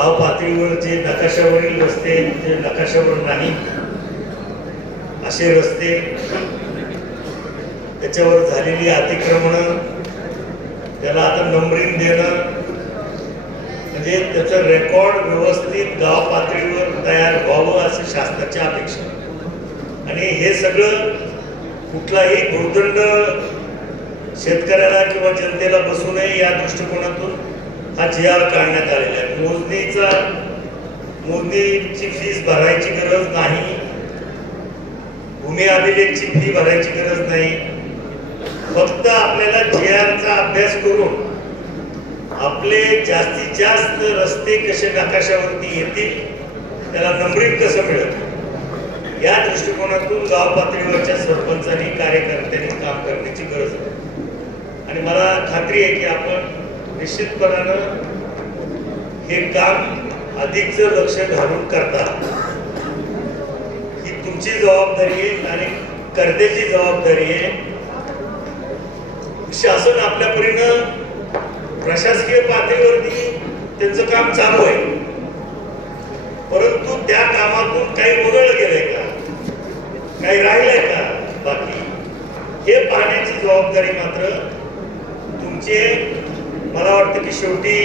गाव पातळीवर जे नकाशावरील रस्ते म्हणजे जे नकाशावर नाही असे रस्ते त्याच्यावर झालेली अतिक्रमणं त्याला आता नंबरिंग देणं म्हणजे त्याचं रेकॉर्ड व्यवस्थित गाव पातळीवर तयार व्हावं असं शासनाची अपेक्षा. आणि हे सगळं कुठलाही भूर्दंड शेतकऱ्याला किंवा जनतेला बसू नये या दृष्टिकोनातून हा जी आर काढण्यात आलेला आहे. मोजणीचा मोजणीची फीस भरायची गरज नाही. भूमी अभिलेखची फी भरायची गरज नाही. फक्त आपल्याला जी आरचा अभ्यास करून आपले जास्तीत जास्त रस्ते कसे नकाशावरती येतील त्याला नंबरिंग कसं मिळत या दृष्टिकोनातून गाव पातळीवरच्या सरपंचांनी कार्यकर्त्यांनी काम करण्याची गरज आहे. आणि मला खात्री आहे की आपण निश्चितपणानं हे काम अधिकचं लक्ष घालून करता ही तुमची जबाबदारी आहे आणि कर्त्याची जबाबदारी आहे. शासन आपल्या परीनं प्रशासकीय पातळीवरती त्यांचं काम चालू आहे. परंतु त्या कामातून काही वगळलं गेलंय का? काही राहिलंय का बाकी? हे पाहण्याची जबाबदारी मात्र तुमचे मला वाटतं की शेवटी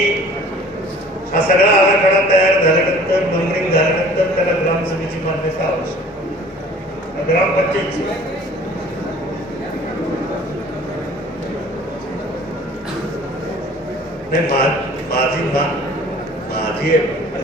हा सगळा आराखडा तयार झाल्यानंतर नंबरिंग झाल्यानंतर त्याला ग्रामसभेची मान्यता आवश्यक आहे. ग्रामपंचायतची नाही माझी माझी माझी